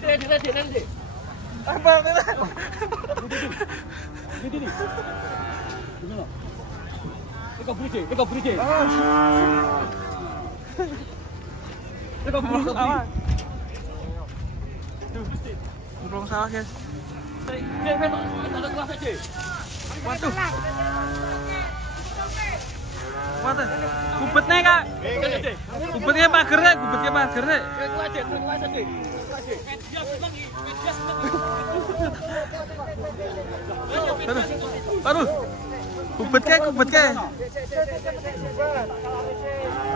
Ready. Apa kita? Gini. Gimana? Eka bridge. Belum salah, guys. Waduh. Waduh. Kubetnya, Kak. Kubetnya pager, Kak. Aduh. Kubet ke.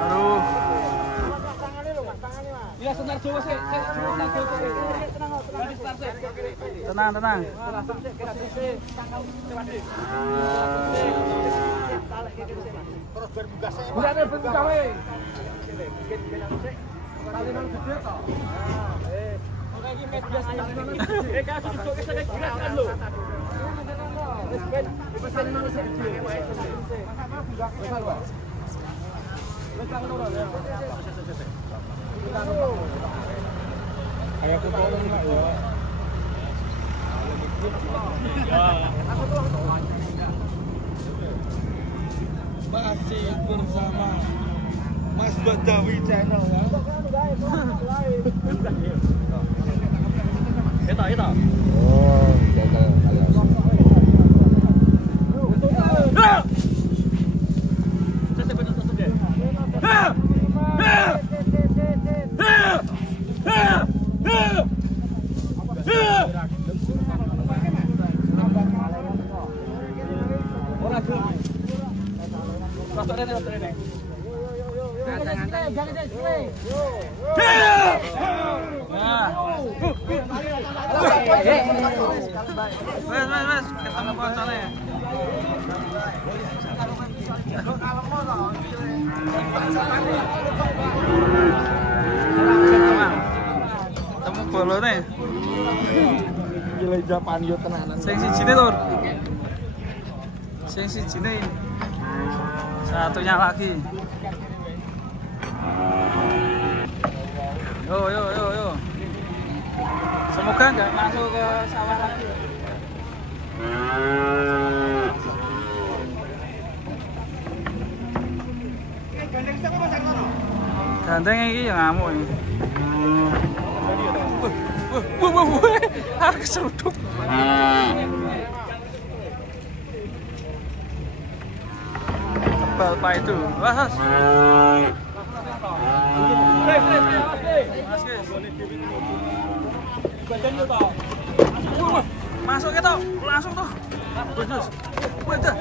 Aduh. Ya, senar Jawa sih. Tenang. Masih bersama Mas Badawi Channel ya. Eta. Oh, Mas, ketemu konsolnya. Temu bolone. gila Japan yo tenanan. Sing sijine, Lur. Sing sijine. Satunya lagi. Yo. Semoga nggak masuk ke sawah lagi. Gandeng iki ya ngamuk iki. Wah, keseruduk. Tebal Pak itu. Wah, masuk kita langsung tuh. Waduh.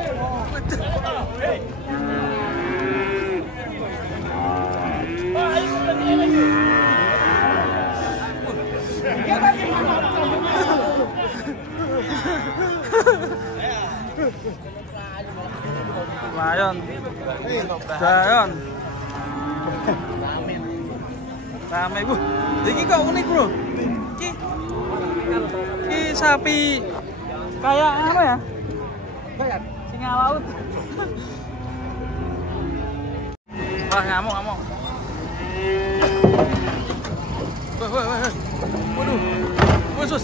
Lion. Rame, Bu. Iki kok unik, Bro. Iki sapi kayak apa ya? Singa laut. Wah, ngamuk. Wah. Waduh. Wusus.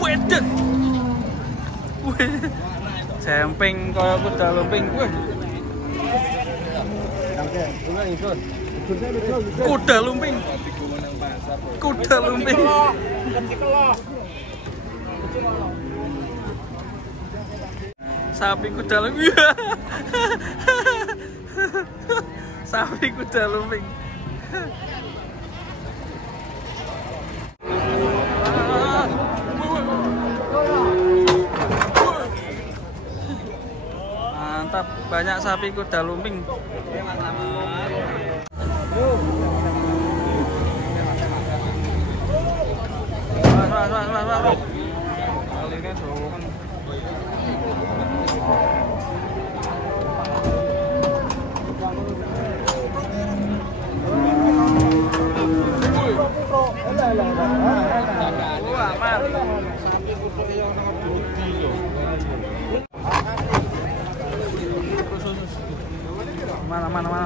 Wedet. Jemping kaya kuda lumping. Wah. Kuda lumping. Sapi kuda lumping. Sapi kuda lumping. Mantap, banyak sapi kuda lumping. Mas. Kali ini doang. Aman. Sapi kuda yang nang budi lho. Mana.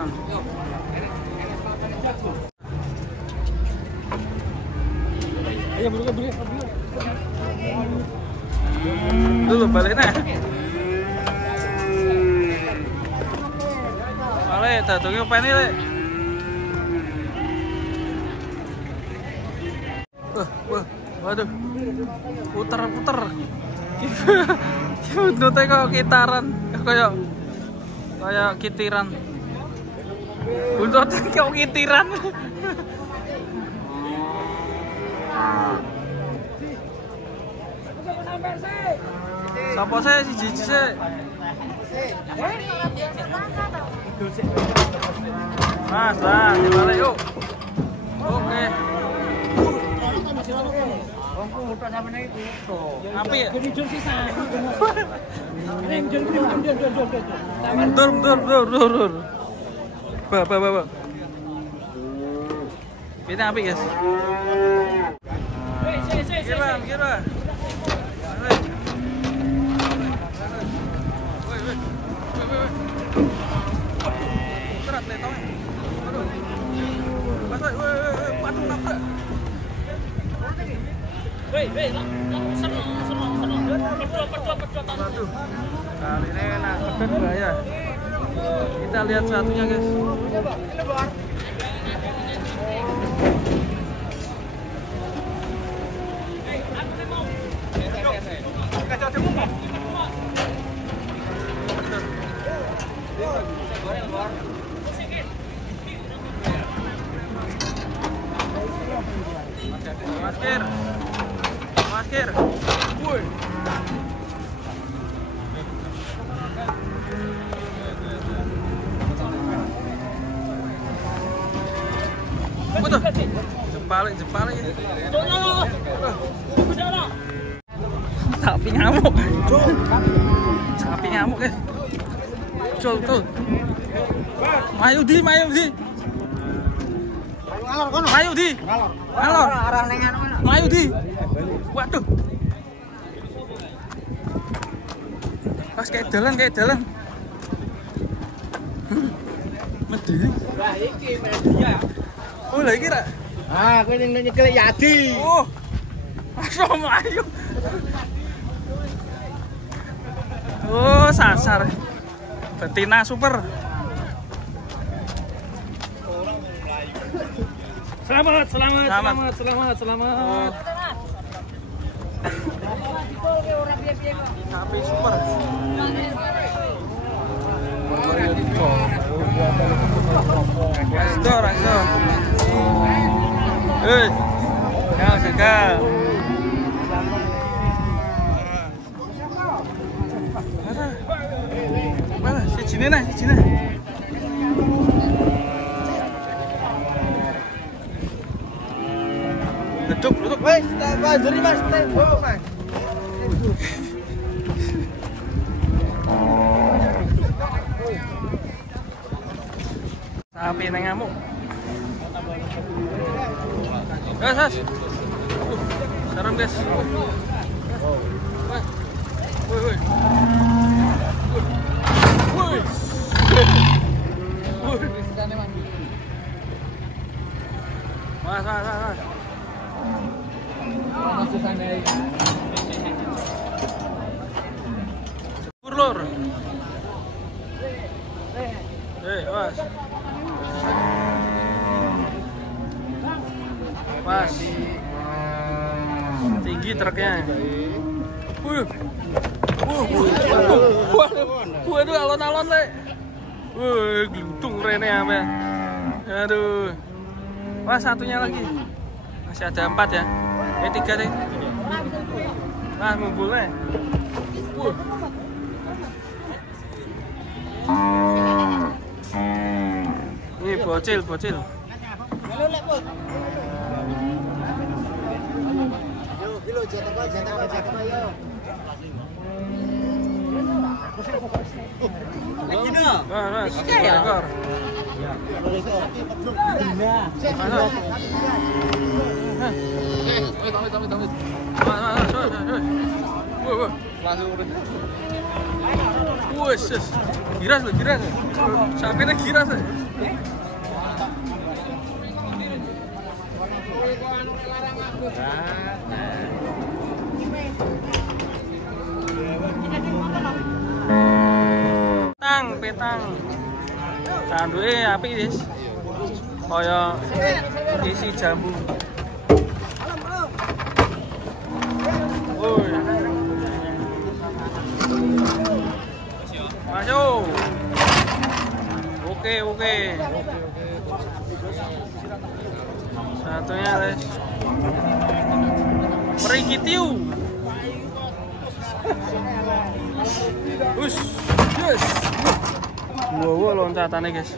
Ayo beli. Dulu baliknya. Balik, datangnya apa ini, Le? Waduh, puter. Buntutnya kok kitaran, kayak kitiran. Buntutnya kok kitiran. Sapa sih si Jiji sih? Mas, lah, dibalik yuk. Oke. Api ya? Dur. Ba. Ini api, guys. Kira. Berat deh, tau ya? Waduh, nafas. Waduh, kali ini enak, pedot bahaya. Kita lihat satunya, guys. Masker. Woi. Betul. Jempalin. Sapi ngamuk. Guys. Betul. Mayu di. Ngalor. Mayu di. Waduh. Pas kayak dalan. Medhi. Lah iki media. Oh, lah iki ra. Ah, kowe ning nyekel Yadi. Oh. Aso mayu. Oh, sasar. Betina super. Selamat. Oh. Sapi super. Rasdo. Gagal. Mana? Si Cina. Duduk. Wes, tak banjuri Mas, tempo Mas. Sapi nang ngamuk. Gas. Serem, guys. Woi. Mas. Lur. Mas. Tinggi truknya. Waduh, alon-alon, Le. Gludung rene apa. Aduh. Wah, satunya lagi. Masih ada 4 ya. 3 deh. Nah, ngumpulnya. Ini bocil. Yo, jatah yo. Mas, ekor. Giras. Sapinya giras. Petang. Sanduke apik, Guys. Kaya isi jambu. Woi. Maju. Oke. Satunya, guys. Perikitiu. Us. Yes. Wow, loncatannya, guys.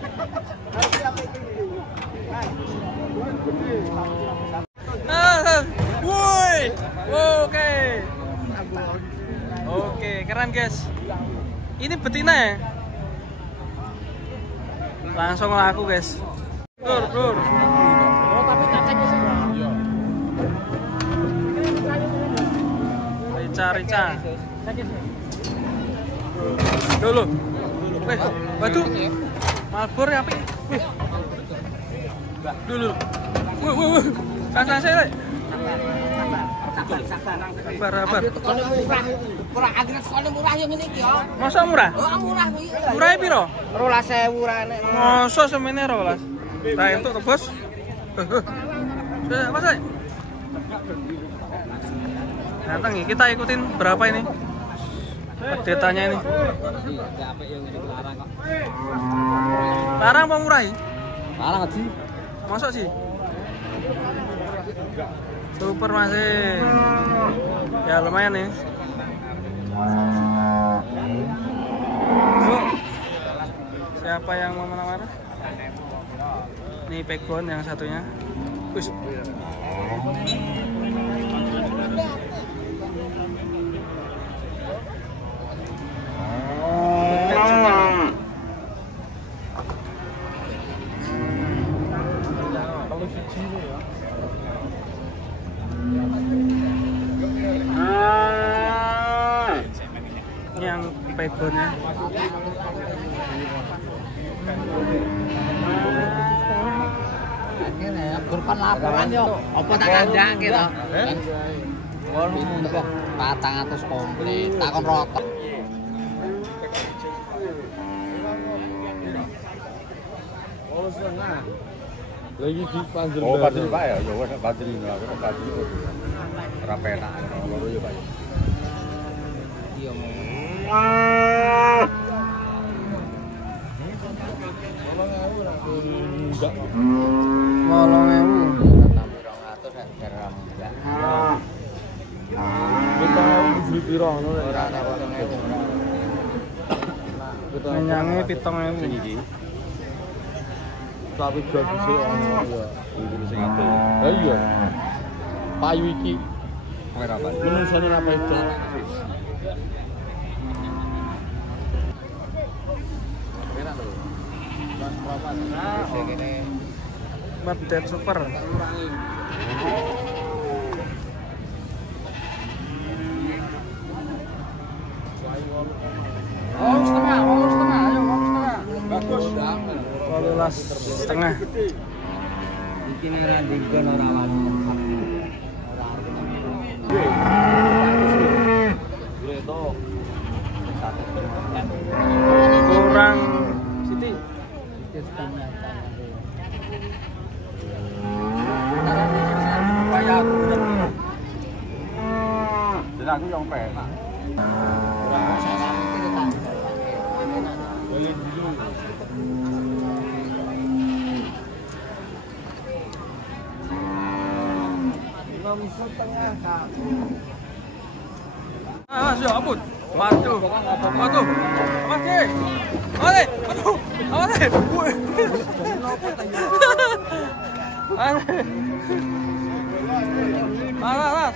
Woi. Oke, keren, guys. Ini betina ya? Langsung laku, guys. Tur. Rica. Dulu. Weh, batu. Malbor ya, apik. Wih. Dulu. Wih. Santai saya, Le. Sabar. Murah agres sekali murah yang ini iki ya. Masa murah? Oh, murah kuwi. Murah piro? 12.000 rene. Masa semene 12. Nah, entuk to, Bos. Mas, Le. Datang nih, kita ikutin berapa ini? Update-nya ini. Larang apa murah? Larang sih. Masuk sih. Super masih. Ya lumayan nih. Yuk. Siapa yang mau menawar? Nih pegon yang satunya. Wis. Yang pegonnya Kurban laporan yo. Apa tak kandang gitu. Untuk 400 komplit. Takon rotok. Lagi di Panjer. Oh, Panjer Pak ya. Ya wes Panjer ini lah, Panjer. Ora penak loro ya, Pak. Iya. Enggak. 8.000. Kita beli piro ngono ora ana. Menyange 7.000 iki. Tapi jual dhisik ono ya. Iki sing apik. Ha iya. Payu iki pengerapan. Menungsane apa itu? Enak lho. Update super. Oh, setengah, ayo, setengah. Bagus. 12,5. Iki nek dinggon ora wani. Kurang Siti. Dan aku yang penak. Mas, ya ampun. Waduh. Oke. Oleh. Aduh. Oleh. Mas.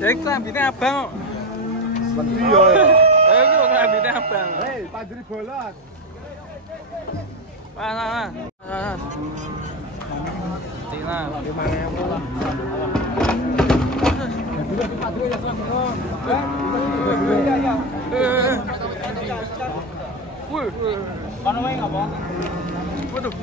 Jadi klambine abang kok. Iya ya. Iki kok klambine abang. Hei, Panjer bolot. Mas. Tina. 5.000 lah. Wih. Waduh.